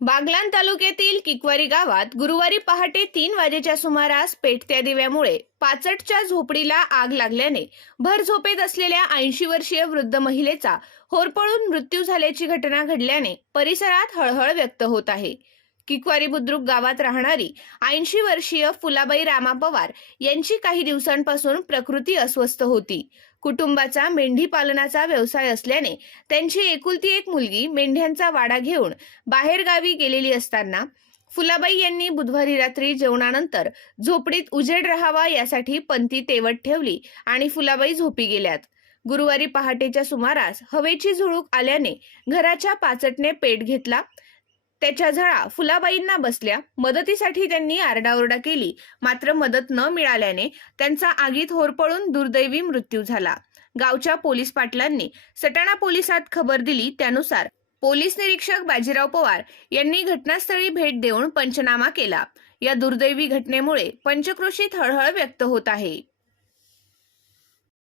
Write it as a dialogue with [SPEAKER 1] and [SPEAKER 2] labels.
[SPEAKER 1] बागलान तालुक्यातील किकवारी गावात गुरुवारी पहाटे तीन वाजेच्या सुमारास पेटत्या दिव्यामुळे पाचटच्या झोपडीला आग लागल्याने भर झोपेत असलेल्या ऐंशी वर्षीय वृद्ध महिलेचा होरपळून मृत्यू झाल्याची घटना घडल्याने परिसरात हळहळ व्यक्त होत आहे. किकवारी बुद्रुक गावात राहणारी ऐंशी वर्षीय फुलाबाई रामा पवार यांची काही दिवसांपासून प्रकृती अस्वस्थ होती. कुटुंबाचा मेंढी पालनाचा व्यवसाय असल्याने त्यांची एकुलती एक मुलगी मेंढ्यांचा वाडा घेऊन बाहेरगावी गेलेली असताना फुलाबाई यांनी बुधवारी रात्री जेवणानंतर झोपडीत उजेड राहावा यासाठी पंती तेवट ठेवली आणि फुलाबाई झोपी गेल्यात. गुरुवारी पहाटेच्या सुमारास हवेची झुळूक आल्याने घराच्या पाचटने पेट घेतला त्याच्या झळा फुलाबाईंना बसल्या. मदतीसाठी त्यांनी आरडाओरडा केली. मात्र मदत न मिळाल्याने त्यांचा आगीत होरपळून दुर्दैवी मृत्यू झाला. गावच्या पोलीस पाटलांनी सटाणा पोलिसात खबर दिली त्यानुसार पोलीस निरीक्षक बाजीराव पवार यांनी घटनास्थळी भेट देऊन पंचनामा केला. या दुर्दैवी घटनेमुळे पंचक्रोशीत हळहळ व्यक्त होत आहे.